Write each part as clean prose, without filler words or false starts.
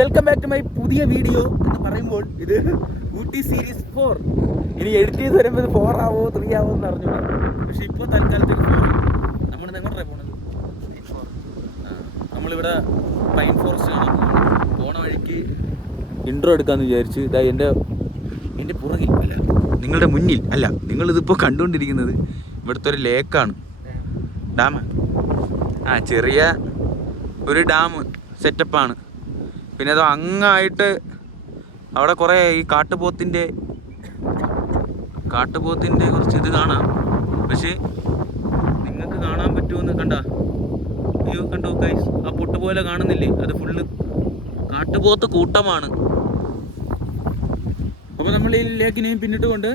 Welcome back to my പുതിയ video എന്ന് പറയുമ്പോൾ ഇത് ഊട്ടി സീരീസ് 4. ഇനി എഡിറ്റ് ചെയ്ത് വരുമ്പോൾ 4 ആവോ 3 ആവോ എന്ന് അറിഞ്ഞു. പക്ഷെ ഇപ്പോൾ തൽക്കാലത്തേക്ക് 4. നമ്മളിന്ന് എങ്ങോട്ടാണ് പോകുന്നത്? നമ്മളിവിടെ പൈൻ ഫോറസ്റ്റ് കാണാൻ പോണ വഴിക്ക് ഇൻട്രോ എടുക്കാമെന്ന് വിചാരിച്ച്. ഇതാ എൻ്റെ പുറകിൽ അല്ല, നിങ്ങളുടെ മുന്നിൽ അല്ല, നിങ്ങളിതിപ്പോൾ കണ്ടുകൊണ്ടിരിക്കുന്നത് ഇവിടുത്തെ ഒരു ലേക്കാണ്, ഡാം. ചെറിയ ഒരു ഡാം സെറ്റപ്പാണ്. പിന്നെ അത് അങ്ങായിട്ട് അവിടെ കുറേ ഈ കാട്ടുപോത്തിൻ്റെ കുറച്ച് ഇത് കാണാം. പക്ഷേ നിങ്ങൾക്ക് കാണാൻ പറ്റുമെന്ന് കണ്ടോ ഗൈസ്? ആ പൊട്ട് പോലെ കാണുന്നില്ലേ? അത് ഫുള്ള് കാട്ടുപോത്ത് കൂട്ടമാണ്. അപ്പോൾ നമ്മൾ ഈ ലേക്കിനെയും പിന്നിട്ട് കൊണ്ട്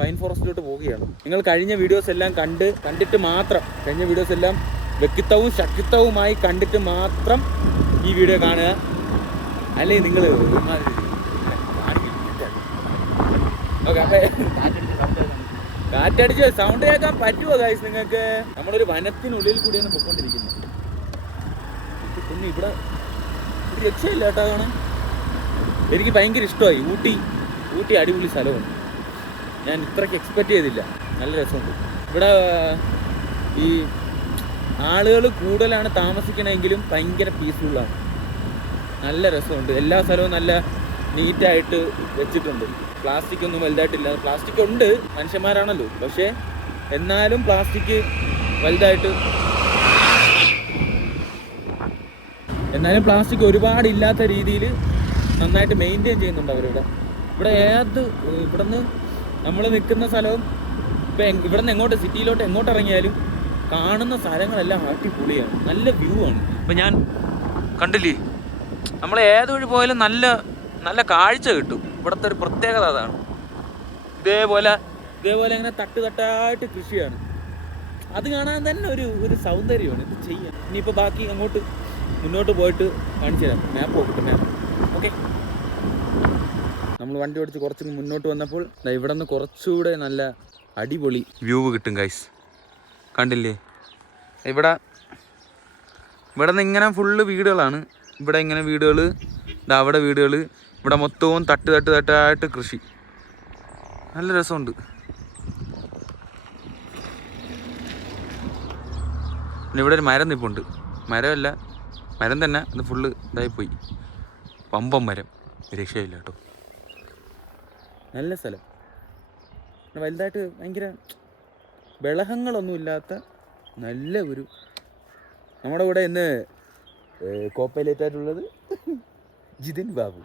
പൈൻ ഫോറസ്റ്റിലോട്ട് പോവുകയാണ്. നിങ്ങൾ കഴിഞ്ഞ വീഡിയോസ് എല്ലാം കണ്ടിട്ട് മാത്രം, കഴിഞ്ഞ വീഡിയോസ് എല്ലാം വ്യക്തിത്വവും ശക്തിത്വവുമായി കണ്ടിട്ട് മാത്രം ഈ വീഡിയോ കാണുക. അല്ലെങ്കിൽ നിങ്ങൾ കാറ്റടിച്ച് സൗണ്ട് കേൾക്കാൻ പറ്റുമോ ഗൈസ് നിങ്ങൾക്ക്? നമ്മളൊരു വനത്തിനുള്ളിൽ കൂടിയാണ് പോയിക്കൊണ്ടിരിക്കുന്നത്. പിന്നെ ഇവിടെ ഒരു രക്ഷയില്ല കേട്ടോ. അതാണ് എനിക്ക് ഭയങ്കര ഇഷ്ടമായി. ഊട്ടി അടിപൊളി സ്ഥലമാണ്. ഞാൻ ഇത്രയ്ക്ക് എക്സ്പെക്റ്റ് ചെയ്തില്ല. നല്ല രസമുണ്ട് ഇവിടെ. ഈ ആളുകൾ കൂടുതലാണ് താമസിക്കണമെങ്കിലും ഭയങ്കര പീസ്ഫുള്ളാണ്. നല്ല രസമുണ്ട്. എല്ലാ സ്ഥലവും നല്ല നീറ്റായിട്ട് വെച്ചിട്ടുണ്ട്. പ്ലാസ്റ്റിക് ഒന്നും വലുതായിട്ടില്ല. പ്ലാസ്റ്റിക് ഉണ്ട്, മനുഷ്യന്മാരാണല്ലോ. പക്ഷേ എന്നാലും പ്ലാസ്റ്റിക് വലുതായിട്ട്, എന്നാലും പ്ലാസ്റ്റിക് ഒരുപാടില്ലാത്ത രീതിയിൽ നന്നായിട്ട് മെയിൻറ്റെയിൻ ചെയ്യുന്നുണ്ട് അവരിവിടെ. ഇവിടുന്ന് നമ്മൾ നിൽക്കുന്ന സ്ഥലവും ഇപ്പം ഇവിടുന്ന് സിറ്റിയിലോട്ട് എങ്ങോട്ട് ഇറങ്ങിയാലും കാണുന്ന സ്ഥലങ്ങളെല്ലാം അടിപൊളിയാണ്. നല്ല വ്യൂ ആണ്. ഇപ്പം ഞാൻ കണ്ടില്ലേ, നമ്മൾ ഏത് വഴി പോയാലും നല്ല നല്ല കാഴ്ച കിട്ടും. ഇവിടുത്തെ ഒരു പ്രത്യേകത അതാണ്. ഇതേപോലെ ഇങ്ങനെ തട്ടായിട്ട് കൃഷിയാണ്. അത് കാണാൻ തന്നെ ഒരു സൗന്ദര്യമാണ്. ഇത് ചെയ്യാൻ ഇനിയിപ്പോൾ ബാക്കി മുന്നോട്ട് പോയിട്ട് കാണിച്ചു തരാം. മാപ്പ് ഓക്കെ. നമ്മൾ വണ്ടി ഓടിച്ച് കുറച്ച് മുന്നോട്ട് വന്നപ്പോൾ ഇവിടെ നിന്ന് കുറച്ചുകൂടെ നല്ല അടിപൊളി വ്യൂ കിട്ടും ഗൈസ്. കണ്ടില്ലേ? ഇവിടെ നിന്ന് ഇങ്ങനെ ഫുള്ള് വീടുകളാണ്. ഇവിടെ ഇങ്ങനെ വീടുകൾ, അവിടെ വീടുകൾ, ഇവിടെ മൊത്തവും തട്ടായിട്ട് കൃഷി. നല്ല രസമുണ്ട്. പിന്നെ ഇവിടെ ഒരു മരം നിൽപ്പുണ്ട്. മരം തന്നെ, അത് ഫുള്ള് ഇതായിപ്പോയി. പമ്പം മരം, രക്ഷയില്ല കേട്ടോ. നല്ല സ്ഥലം. വലുതായിട്ട് ഭയങ്കര ബളഹങ്ങളൊന്നുമില്ലാത്ത നല്ല ഒരു. നമ്മുടെ കൂടെ ഇന്ന് കോപ്പൈലറ്റായിട്ടുള്ളത് ജിതിൻ ബാബു,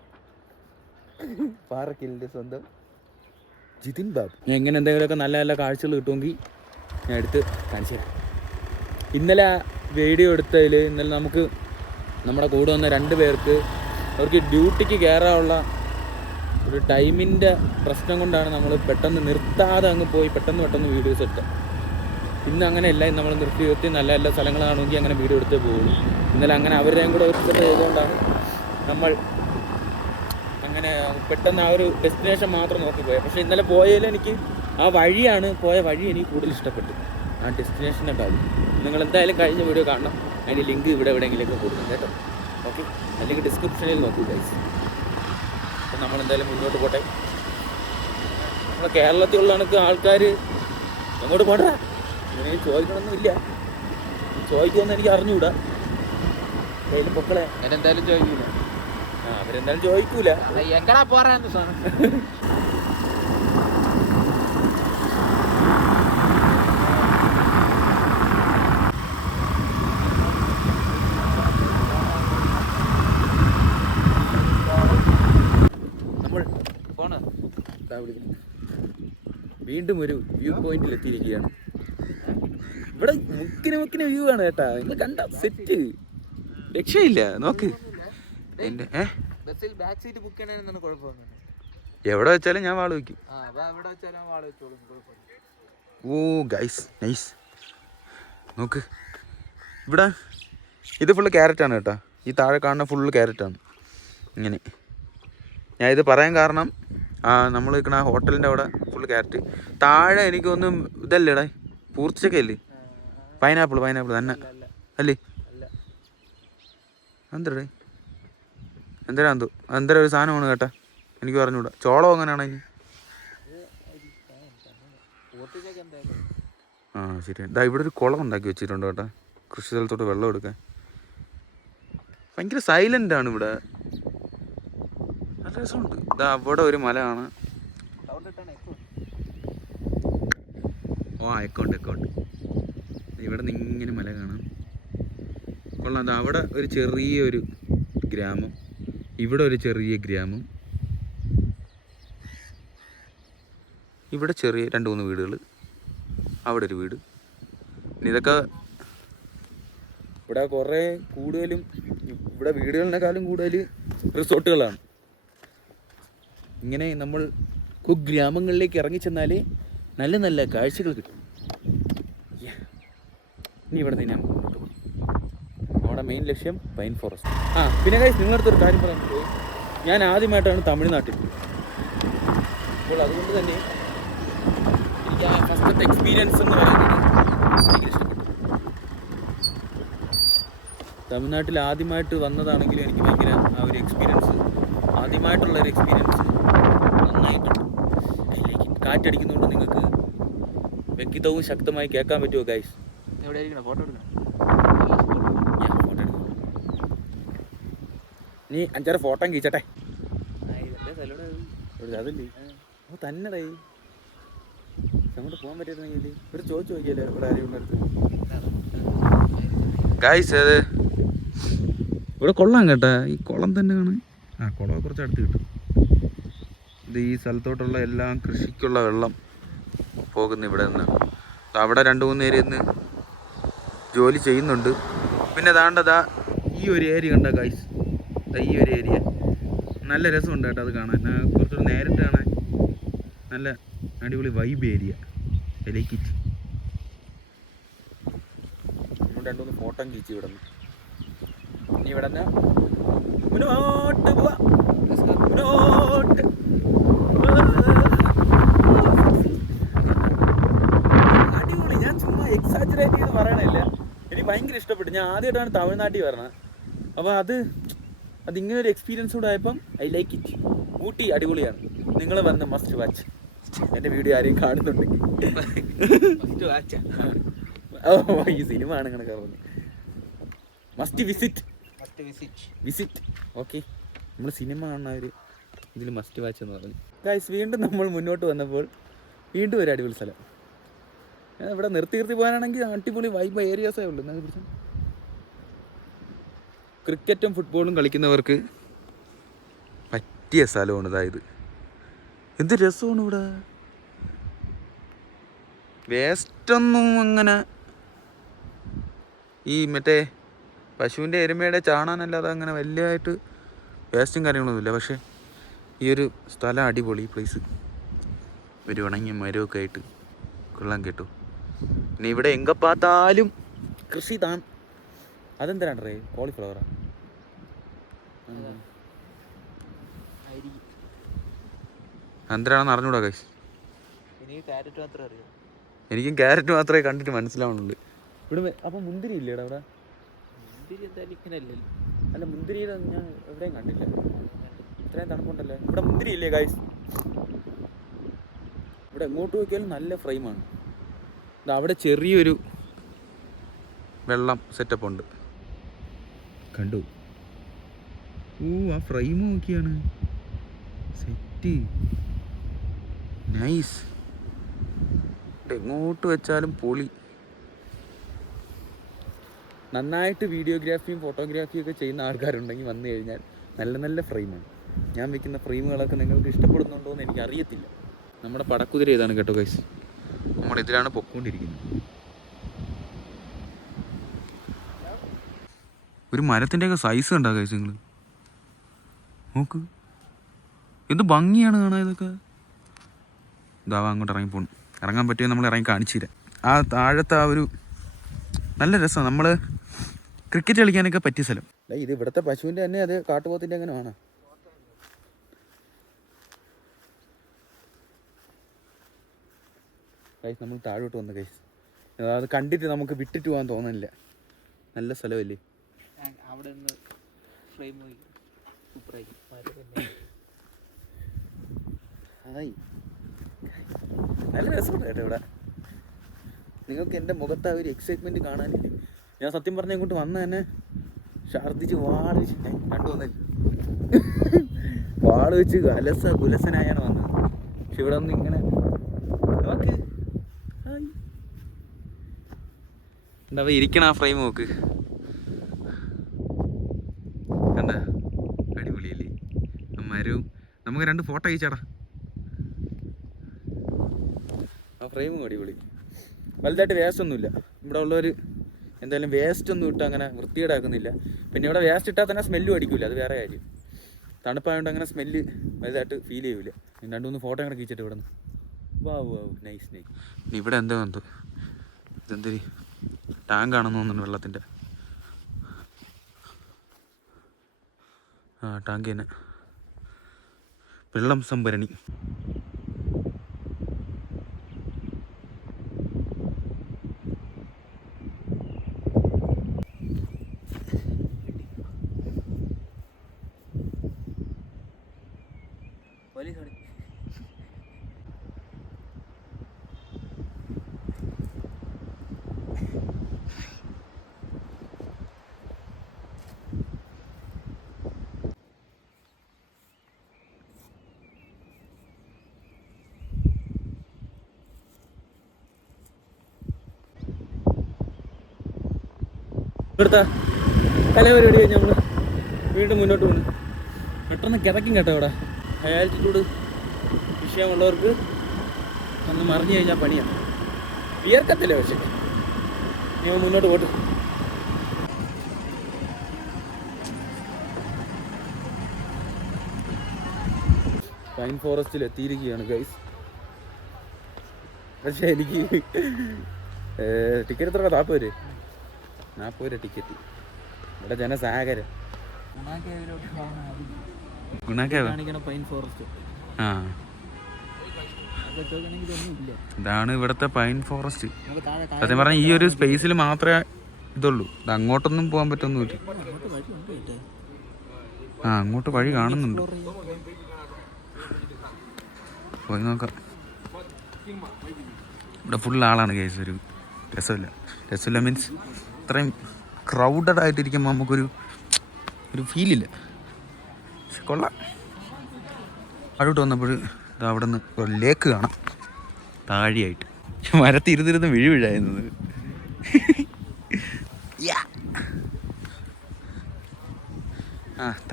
പാറക്കിലിൻ്റെ സ്വന്തം ജിതിൻ ബാബു. എങ്ങനെ എന്തെങ്കിലുമൊക്കെ നല്ല നല്ല കാഴ്ചകൾ കിട്ടുമെങ്കിൽ ഞാൻ എടുത്ത് കാണിച്ചു തരാം. ഇന്നലെ വീഡിയോ എടുത്തതിൽ നമുക്ക് നമ്മുടെ കൂടെ വന്ന 2 പേർക്ക് അവർക്ക് ഡ്യൂട്ടിക്ക് കയറാനുള്ള ഒരു ടൈമിൻ്റെ പ്രശ്നം കൊണ്ടാണ് നമ്മൾ പെട്ടെന്ന് നിർത്താതെ അങ്ങ് പോയി പെട്ടെന്ന് വീഡിയോസ് എടുത്തത്. ഇന്ന് അങ്ങനെയല്ല. നമ്മൾ നിർത്തി നല്ല നല്ല സ്ഥലങ്ങളാണെങ്കിൽ അങ്ങനെ വീഡിയോ എടുത്തേ പോകുള്ളൂ. ഇന്നലെ അങ്ങനെ അവരുടെയും കൂടെ എടുത്തിട്ട് ചെയ്തുകൊണ്ടാണ് നമ്മൾ അങ്ങനെ പെട്ടെന്ന് ആ ഒരു ഡെസ്റ്റിനേഷൻ മാത്രം നോക്കിപ്പോയത്. പക്ഷേ ഇന്നലെ പോയതിൽ എനിക്ക് പോയ വഴി എനിക്ക് കൂടുതൽ ഇഷ്ടപ്പെട്ടു, ആ ഡെസ്റ്റിനേഷൻ്റെ കാര്യം. നിങ്ങൾ എന്തായാലും കഴിഞ്ഞ വീഡിയോ കാണണം. അതിൻ്റെ ലിങ്ക് ഇവിടെ എവിടെയെങ്കിലൊക്കെ കൊടുക്കും കേട്ടോ. ഓക്കെ, അല്ലെങ്കിൽ ഡിസ്ക്രിപ്ഷനിൽ നോക്കൂ ഗൈസ്. അപ്പം നമ്മളെന്തായാലും മുന്നോട്ട് പോട്ടെ. നമ്മുടെ കേരളത്തിലുള്ള കണക്ക് ആൾക്കാർ അങ്ങോട്ട് പോടാ ഇങ്ങനെ ചോദിക്കണമെന്നില്ല. ചോദിക്കുമെന്ന് എനിക്ക് അറിഞ്ഞുകൂടാ. കയ്യിലും പൊക്കളെ അവരെന്തായാലും ചോദിക്കൂല. അവരെന്തായാലും ചോദിക്കൂല. എങ്ങടാ പോറാന്ന് സാധനം. വീണ്ടും ഒരു വ്യൂ പോയിന്റിൽ എത്തിയിരിക്കുകയാണ്. ഇവിടെ മുക്കിന് വ്യൂ ആണ് കേട്ടാ. നിങ്ങൾ കണ്ട സെറ്റ്, രക്ഷയില്ല. നോക്ക്. എവിടെ വെച്ചാലും ഞാൻ വാള് വയ്ക്കും. ഓ ഗൈസ് നൈസ്. നോക്ക്, ഇവിടെ ഇത് ഫുള്ള് ക്യാരറ്റാണ് കേട്ടോ. ഈ താഴെ കാണുന്ന ഫുള്ള് ക്യാരറ്റാണ്. ഇങ്ങനെ ഞാൻ ഇത് പറയാൻ കാരണം, നമ്മൾ നിൽക്കണ ഹോട്ടലിൻ്റെ അവിടെ ഫുള്ള് ക്യാരറ്റ്. താഴെ എനിക്കൊന്നും ഇതല്ലേടാ, പൂർച്ചക്കല്ലേ? പൈനാപ്പിൾ തന്നെ അല്ലേ? എന്തടേ എന്തര ഒരു സാധനമാണ് കേട്ടാ, എനിക്ക് പറഞ്ഞുകൂടാ. ചോളം എങ്ങനെയാണ് ഇനി? ആ ശരി. ഇവിടെ ഒരു കുളം ഉണ്ടാക്കി വെച്ചിട്ടുണ്ട് കേട്ടോ, കൃഷി സ്ഥലത്തോട്ട് വെള്ളം എടുക്കാൻ. ഭയങ്കര സൈലൻ്റ് ആണ് ഇവിടെ, നല്ല രസമുണ്ട്. അവിടെ ഒരു മലയാണ്. എക്കൗണ്ട് ഇവിടെ നിന്ന് ഇങ്ങനെ മല കാണാം, കൊള്ളാം. അവിടെ ഒരു ചെറിയൊരു ഗ്രാമം, ഇവിടെ ഒരു ചെറിയ ഗ്രാമം, ഇവിടെ ചെറിയ 2-3 വീടുകൾ, അവിടെ ഒരു വീട്. ഇതൊക്കെ ഇവിടെ കുറേ കൂടുതലും ഇവിടെ വീടുകളിനേക്കാളും കൂടുതൽ റിസോർട്ടുകളാണ്. ഇങ്ങനെ നമ്മൾ കുഗ്രാമങ്ങളിലേക്ക് ഇറങ്ങിച്ചെന്നാൽ നല്ല നല്ല കാഴ്ചകൾ കിട്ടും. ഇനി ഇവിടെ തന്നെ നമ്മുടെ മെയിൻ ലക്ഷ്യം പൈൻ ഫോറസ്റ്റ്. പിന്നെ ഗൈസ്, നിങ്ങളടുത്തൊരു കാര്യം പറയുന്നത്, ഞാൻ ആദ്യമായിട്ടാണ് തമിഴ്നാട്ടിൽ. അപ്പോൾ അതുകൊണ്ട് തന്നെ എനിക്ക് ആ ഫസ്റ്റത്തെ എക്സ്പീരിയൻസ് എന്ന് പറയുന്നത് ഭയങ്കര ഇഷ്ടപ്പെട്ടു. തമിഴ്നാട്ടിൽ ആദ്യമായിട്ട് വന്നതാണെങ്കിലും എനിക്ക് ഭയങ്കര ആ ഒരു എക്സ്പീരിയൻസ്, ആദ്യമായിട്ടുള്ളൊരു എക്സ്പീരിയൻസ് നന്നായിട്ടുണ്ട്. കാറ്റടിക്കുന്നതുകൊണ്ട് നിങ്ങൾക്ക് വ്യക്തിത്വവും ശക്തമായി കേൾക്കാൻ പറ്റുമോ ഗൈസ്? എവിടെ ആയിരിക്കണം ഫോട്ടോ എടുക്കണം? ഫോട്ടോ എടുക്കണം. നീ 5-6 ഫോട്ടോ കീച്ചട്ടെ. അതല്ലേ തന്നെടായി അങ്ങോട്ട് പോകാൻ പറ്റിയിരുന്നെങ്കിൽ ഒരു ചോദിച്ചു നോക്കിയല്ലേ ഇവിടെ ആരെയും അടുത്ത്. ഗൈസ് അത് ഇവിടെ കൊള്ളാം കേട്ടാ, ഈ കുളം തന്നെ കാണാൻ. കുളം കുറച്ച് അടുത്ത് കിട്ടും. ഇത് ഈ സ്ഥലത്തോട്ടുള്ള എല്ലാം കൃഷിക്കുള്ള വെള്ളം പോകുന്നു ഇവിടെ നിന്ന്. അവിടെ 2-3 പേര് ഇന്ന് ജോലി ചെയ്യുന്നുണ്ട്. പിന്നെ ദാണ്ടതാ ഈ ഒരു ഏരിയ കണ്ട ഗൈസ്, ഈ ഒരു ഏരിയ നല്ല രസമുണ്ട് കേട്ടോ അത് കാണാൻ. കുറച്ചുകൂടി നേരിട്ട് കാണാൻ നല്ല അടിപൊളി vibe area. Like it. 2-3 photo കീച്ച് ഇവിടെ നിന്ന്. ഇനി ഇവിടെ നിന്ന് മുന്നോട്ട് പോവാ, മുന്നോട്ട്. അടിപൊളി. ഞാൻ ചുമ്മാ എക്സാജറേറ്റ് ചെയ്ത് പറയണില്ല, എനിക്ക് ഭയങ്കര ഇഷ്ടപ്പെട്ടു. ഞാൻ ആദ്യമായിട്ടാണ് തമിഴ്നാട്ടിൽ വരണത്. അപ്പോൾ അതിങ്ങനെ ഒരു എക്സ്പീരിയൻസ് കൂടെ ആയപ്പം ഐ ലൈക്ക് ഇറ്റ്. ഊട്ടി അടിപൊളിയാണ്, നിങ്ങൾ വന്ന് മസ്റ്റ് വാച്ച്. എൻ്റെ വീഡിയോ ആരെയും കാണുന്നുണ്ടെങ്കിൽ മസ്റ്റ് വാച്ച്. ഈ സിനിമ ആണ് ഇങ്ങനെ പറഞ്ഞത്. Must visit. ഓക്കെ, നമ്മൾ സിനിമ കാണുന്ന ഒരു ഇതിൽ മസ്റ്റ് വാച്ച് എന്ന് പറഞ്ഞു. ഗൈസ്, വീണ്ടും നമ്മൾ മുന്നോട്ട് വന്നപ്പോൾ വീണ്ടും ഒരു അടിപൊളി സ്ഥലം. ഇവിടെ നിർത്തി പോകാനാണെങ്കിൽ അടിപൊളി വൈബ് ഏരിയാസേ ഉള്ളൂ. എന്നാൽ പിടിച്ചു ക്രിക്കറ്റും ഫുട്ബോളും കളിക്കുന്നവർക്ക് പറ്റിയ സ്ഥലമാണ്. അതായത് എന്ത് രസമാണ് ഇവിടെ. വേസ്റ്റൊന്നും അങ്ങനെ ഈ മറ്റേ പശുവിൻ്റെ എരുമയുടെ ചാണാനല്ലാതെ അങ്ങനെ വലിയതായിട്ട് വേസ്റ്റും കാര്യങ്ങളൊന്നുമില്ല. പക്ഷേ ഈ ഒരു സ്ഥലം അടിപൊളി പ്ലേസ്. ഒരു ഉണങ്ങിയ മരമൊക്കെ ആയിട്ട് കൊള്ളാൻ കേട്ടു. പിന്നെ ഇവിടെ എங்கே பார்த்தாലും കൃഷി താൻ. അതെന്തിനാണ് റേ? കോളിഫ്ലവറാണ്. എന്തിനാണെന്ന് അറിഞ്ഞൂടാ ഗൈസ്. എനിക്കും ക്യാരറ്റ് മാത്രമേ കണ്ടിട്ട് മനസ്സിലാവുന്നുള്ളൂ. ഇവിടെ അപ്പം മുന്തിരി ഇല്ലേടാ അവിടെ? അല്ല, മുന്തിരിയുടെ ഞാൻ എവിടെയും കണ്ടില്ല. ഇത്രയും തണുപ്പുണ്ടല്ലേ ഇവിടെ. മുന്തിരി ഇല്ലേ ഗൈസ്? ഇവിടെ എങ്ങോട്ട് നോക്കിയാലും നല്ല ഫ്രെയിമാണ്. അവിടെ ചെറിയൊരു വെള്ളം സെറ്റപ്പ് ഉണ്ട്, കണ്ടു. ആ ഫ്രെയിം നോക്കിയാണ് സെറ്റ്, നൈസ്. എങ്ങോട്ട് വെച്ചാലും പൊളി. നന്നായിട്ട് വീഡിയോഗ്രാഫിയും ഫോട്ടോഗ്രാഫിയും ഒക്കെ ചെയ്യുന്ന ആൾക്കാരുണ്ടെങ്കിൽ വന്നു കഴിഞ്ഞാൽ നല്ല നല്ല ഫ്രെയിമാണ്. ഞാൻ വെക്കുന്ന ഫ്രെയിമുകളൊക്കെ നിങ്ങൾക്ക് ഇഷ്ടപ്പെടുന്നുണ്ടോ എന്ന് എനിക്കറിയത്തില്ല. നമ്മുടെ പടക്കുതിര ഇതാണ് കേട്ടോ ഗൈസ്, നമ്മളിതിലാണ് പൊക്കോണ്ടിരിക്കുന്നത്. ഒരു മരത്തിൻ്റെയൊക്കെ സൈസ് കണ്ടാ ഗൈസ് നിങ്ങൾ നോക്ക്, എന്ത് ഭംഗിയാണ് കാണാൻ ഇതൊക്കെ. ഇതാവാ അങ്ങോട്ട് ഇറങ്ങിപ്പോണം. ഇറങ്ങാൻ പറ്റുമോ നമ്മൾ ഇറങ്ങി കാണിച്ചു തരാം. ആ താഴത്തെ ആ ഒരു നല്ല രസമാണ്. നമ്മൾ ക്രിക്കറ്റ് കളിക്കാനൊക്കെ പറ്റിയ സ്ഥലം. ഇത് ഇവിടുത്തെ പശുവിൻ്റെ തന്നെ അത് കാട്ടുപോത്തിൻ്റെ അങ്ങനെ ആണ്. ഗൈസ്, നമ്മൾ താഴോട്ട് വന്ന ഗൈസ്, അത് കണ്ടിട്ട് നമുക്ക് വിട്ടിട്ട് പോകാൻ തോന്നുന്നില്ല. നല്ല സ്ഥലമല്ലേ. അവിടെ നിന്ന് ഫ്രെയിം നല്ല രസമുണ്ട് കേട്ടോ ഇവിടെ. നിങ്ങൾക്ക് എൻ്റെ മുഖത്ത് ആ ഒരു എക്സൈറ്റ്മെൻറ്റ് കാണാനില്ല. ഞാൻ സത്യം പറഞ്ഞ ഇങ്ങോട്ട് വന്ന് തന്നെ ഛർദ്ദിച്ച് വാള് വെച്ച് കണ്ടുവന്നില്ല. വാള് വെച്ച് കുലസനായാണ് വന്നത്. പക്ഷെ ഇവിടെ ഒന്ന് ഇങ്ങനെ നോക്ക്, എന്താ ഇരിക്കണ ആ ഫ്രെയിം നോക്ക്, കണ്ട അടിപൊളിയല്ലേ മരവും. നമുക്ക് 2 ഫോട്ടോ അയച്ചാടാ. ആ ഫ്രെയിമും അടിപൊളി. വലുതായിട്ട് വേസ്റ്റ് ഒന്നുമില്ല. ഇവിടെ ഉള്ളവർ എന്തായാലും വേസ്റ്റ് ഒന്നും ഇട്ട് അങ്ങനെ വൃത്തികേടാക്കുന്നില്ല. പിന്നെ ഇവിടെ വേസ്റ്റ് ഇട്ടാൽ തന്നെ സ്മെല്ലും അടിക്കില്ല, അത് വേറെ കാര്യം. തണുപ്പായതുകൊണ്ട് അങ്ങനെ സ്മെല്ല് വലുതായിട്ട് ഫീൽ ചെയ്യൂല. 2-3 ഫോട്ടോ അങ്ങനെ കിച്ചിട്ട് ഇവിടെ നിന്ന്. Wow nice. ഇവിടെ എന്തോ ഇതെന്തൊരു ടാങ്കാണെന്ന് തോന്നുന്നു വെള്ളത്തിൻ്റെ. ടാങ്ക് തന്നെ, വെള്ളം സംഭരണി. ഇവിടുത്തെ കലാപരിപാടി കഴിഞ്ഞ് നമ്മൾ വീണ്ടും മുന്നോട്ട് പോകുന്നു. പെട്ടെന്ന് കിതക്കും കേട്ടോ ഇവിടെ. ഹൈ ആൾട്ടിറ്റ്യൂഡ് വിഷയമുള്ളവർക്ക് ഒന്ന് മറിഞ്ഞു കഴിഞ്ഞാൽ പണിയാണ്. വിയർക്കത്തില്ല. പക്ഷേ നീ മുന്നോട്ട് പോട്ട്. പൈൻ ഫോറസ്റ്റിൽ എത്തിയിരിക്കുകയാണ് ഗൈസ്. പക്ഷേ എനിക്ക് ടിക്കറ്റ് എത്ര? 40 രൂപ ടിക്കറ്റ്. ഇവിടെ ജനസാഗരം. ഇതാണ് ഇവിടുത്തെ പൈൻ ഫോറസ്റ്റ്. സത്യം പറഞ്ഞാൽ ഈ ഒരു സ്പേസിൽ മാത്രമേ ഇതുള്ളൂ. ഇത് അങ്ങോട്ടൊന്നും പോകാൻ പറ്റൊന്നുമില്ല. അങ്ങോട്ട് വഴി കാണുന്നുണ്ട്, പോയി നോക്കാം. ഇവിടെ ഫുൾ ആളാണ് കേസ്. ഒരു രസമില്ല മീൻസ് ഇത്രയും ക്രൗഡഡ് ആയിട്ടിരിക്കുമ്പോൾ നമുക്കൊരു ഫീലില്ല. പക്ഷെ കൊള്ളാം. അടുത്ത് വന്നപ്പോൾ ഇത് അവിടെ നിന്ന് ഒരു ലേക്ക് കാണാം താഴെയായിട്ട്. മരത്തിരുന്നിരുന്ന് വീഴായിരുന്നത്.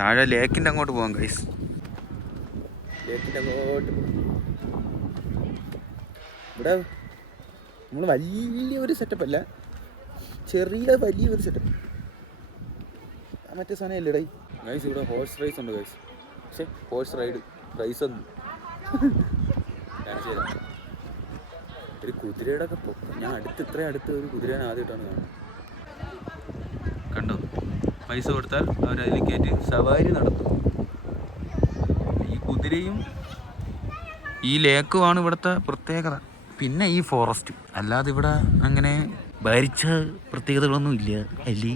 താഴെ ലേക്കിൻ്റെ അങ്ങോട്ട് പോകാം ഗൈസ്. ലേക്കിൻ്റെ അങ്ങോട്ട് ഇവിടെ നമ്മൾ വലിയൊരു സെറ്റപ്പല്ല, വലിയൊരു സെറ്റപ്പ്. മറ്റേ സാധനം അല്ലേടാ ഗൈസ്. ഇവിടെ ഹോഴ്സ് റൈസ് ഉണ്ട് ഗൈസ്. പക്ഷെ ഹോഴ്സ് റൈസ് ഒന്നും ഒരു കുതിരയുടെ ഒക്കെ പൊക്കം. ഞാൻ ഇത്രയും അടുത്ത് ഒരു കുതിരേനെ ആദ്യമായിട്ടാണ് കാണുന്നത്. കണ്ടോ, പൈസ കൊടുത്താൽ അവരതിൽ കയറ്റി സവാരി നടത്തും. ഈ കുതിരയും ഈ ലേക്കുമാണ് ഇവിടുത്തെ പ്രത്യേകത. പിന്നെ ഈ ഫോറസ്റ്റ്, അല്ലാതെ ഇവിടെ അങ്ങനെ ഭരിച്ച പ്രത്യേകതകളൊന്നും ഇല്ല അല്ലേ.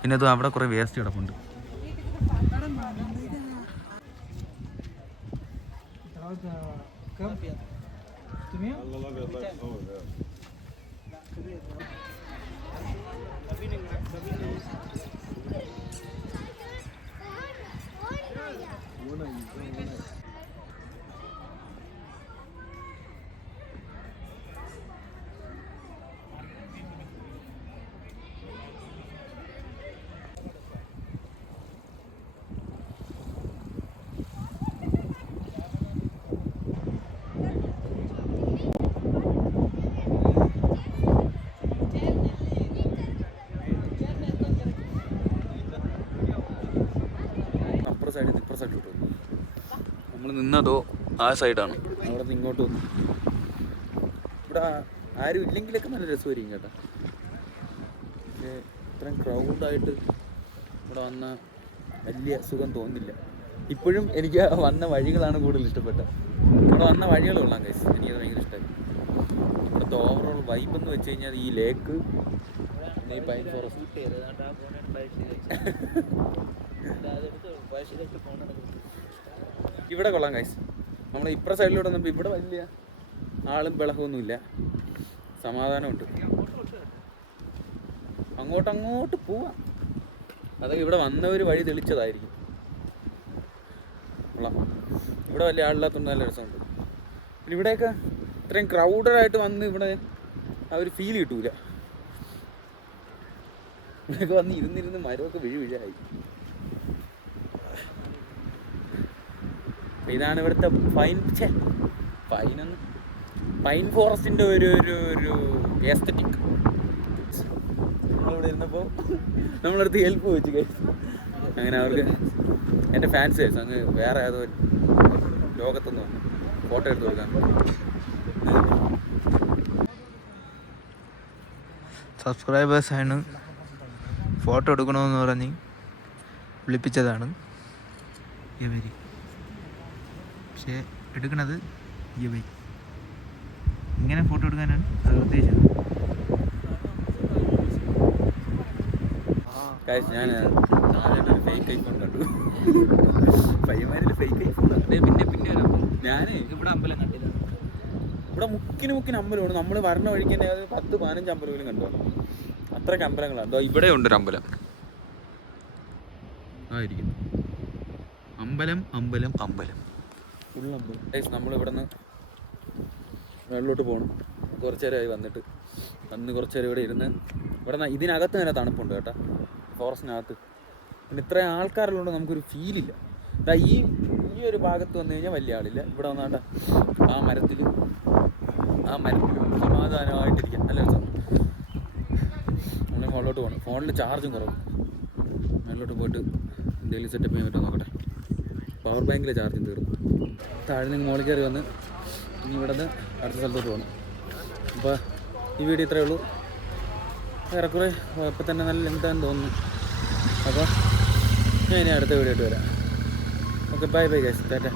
പിന്നെ അത് അവിടെ കുറേ വേസ്റ്റ് കിടപ്പുണ്ട്. സൈഡ് കിട്ടും. നമ്മൾ നിന്നതോ ആ സൈഡാണ്. അവിടെ നിന്ന് ഇങ്ങോട്ട് വന്നു. ഇവിടെ ആരും ഇല്ലെങ്കിലൊക്കെ നല്ല രസമായിരിക്കും കേട്ടോ. പക്ഷേ ഇത്രയും ക്രൗഡായിട്ട് ഇവിടെ വന്ന വലിയ സുഖം തോന്നില്ല. ഇപ്പോഴും എനിക്ക് വന്ന വഴികളാണ് കൂടുതൽ ഇഷ്ടപ്പെട്ടത്. ഇവിടെ വന്ന വഴികൾ കൊള്ളാം ഗൈസ്, എനിക്കത് ഭയങ്കര ഇഷ്ടമായി. ഇവിടുത്തെ ഓവറോൾ വൈബ് എന്ന് വെച്ച് കഴിഞ്ഞാൽ ഈ ലേക്ക്, ഈ പൈൻ ഫോറസ്റ്റ്. ഇവിടെ കൊള്ളാം ഗൈസ്. നമ്മൾ ഇപ്പുറ സൈഡിലൂടെ വന്നപ്പോൾ ഇവിടെ വലിയ ആളും ബഹളമൊന്നുമില്ല, സമാധാനമുണ്ട്. അങ്ങോട്ട് പോവാം. അതൊക്കെ ഇവിടെ വന്നവർ വഴി തെളിച്ചതായിരിക്കും. കൊള്ളാം. ഇവിടെ വലിയ ആളില്ലാത്തതുകൊണ്ട് നല്ല രസമുണ്ട്. പിന്നെ ഇവിടെയൊക്കെ ഇത്രയും ക്രൗഡഡായിട്ട് വന്ന് ഇവിടെ ആ ഒരു ഫീൽ കിട്ടൂല. ഇവിടെയൊക്കെ വന്ന് ഇരുന്നിരുന്ന് മരമൊക്കെ വിഴായി. ഇതാണ് ഇവിടുത്തെ പൈൻ ഫോറസ്റ്റിൻ്റെ ഒരു എസ്തറ്റിക്. നമ്മളിവിടെ ഇരുന്നപ്പോൾ നമ്മളടുത്ത് ഹെൽപ്പ് ചോദിച്ചു കഴിച്ചു. അങ്ങനെ അവർക്ക് എൻ്റെ ഫാൻസ് കഴിച്ചു അങ്ങ് വേറെ ഏതോ ലോകത്തുനിന്ന് വന്നു ഫോട്ടോ എടുത്ത് കൊടുക്കാൻ. സബ്സ്ക്രൈബേഴ്സാണ് ഫോട്ടോ എടുക്കണമെന്ന് പറഞ്ഞ് വിളിപ്പിച്ചതാണ് ഇവർ. പക്ഷേ എടുക്കണത് ഇവർ ഇങ്ങനെ ഫോട്ടോ എടുക്കാനാണ് അത് ഉദ്ദേശിച്ചത്. ഞാൻ ഒരു ഫേക്ക് ഐഫോൺ കണ്ടു. പയ്യന്മാരിൽ ഫേക്ക് ഐഫോൺ. പിന്നെ ഞാൻ ഇവിടെ അമ്പലം കണ്ടില്ല. ഇവിടെ മുക്കിന് അമ്പലമാണ്. നമ്മൾ വരണ വഴിക്ക് തന്നെ അത് 10-15 അമ്പലങ്ങളും കണ്ടു. അത്രയ്ക്ക് അമ്പലങ്ങളാണ്. ഇവിടെ ഉണ്ടൊരു അമ്പലം ആയിരിക്കും. അമ്പലം ഫുൾ അമ്പലം. നമ്മളിവിടെ നിന്ന് വെള്ളോട്ട് പോകണം. കുറച്ച് നേരമായി വന്ന് കുറച്ച് നേരം ഇവിടെ ഇരുന്ന് ഇവിടെ ഇതിനകത്ത് തന്നെ തണുപ്പുണ്ട് കേട്ടോ, ഫോറസ്റ്റിനകത്ത്. പിന്നെ ഇത്രയും ആൾക്കാരുള്ളതുകൊണ്ട് നമുക്കൊരു ഫീലില്ല. ഈ ഒരു ഭാഗത്ത് വന്നു കഴിഞ്ഞാൽ വലിയ ആളില്ല. ഇവിടെ വന്നാട്ടെ ആ മരത്തിൽ സമാധാനമായിട്ടിരിക്കാം. നല്ല രസം. നമ്മൾ മുകളിലോട്ട് പോകണം. ഫോണിൽ ചാർജും കുറവ്. മുകളിലോട്ട് പോയിട്ട് എന്തെങ്കിലും സെറ്റപ്പ് ചെയ്യാൻ പറ്റുമോ നോക്കട്ടെ. പവർ ബാങ്കിലെ ചാർജും തീർന്നു. താഴെ നിന്ന് മുകളിൽ കയറി വന്ന് ഇനി ഇവിടെ നിന്ന് അടുത്ത സ്ഥലത്തോട്ട് പോകണം. അപ്പോൾ ഈ വീഡിയോ ഇത്രയേ ഉള്ളൂ. ഏറെക്കുറെ ഇപ്പം തന്നെ നല്ല ലെങ്താന്ന് തോന്നുന്നു. അപ്പോൾ ഞാൻ ഇനി അടുത്ത വീഡിയോ ആയിട്ട് വരാം. Okay, bye guys, Tata.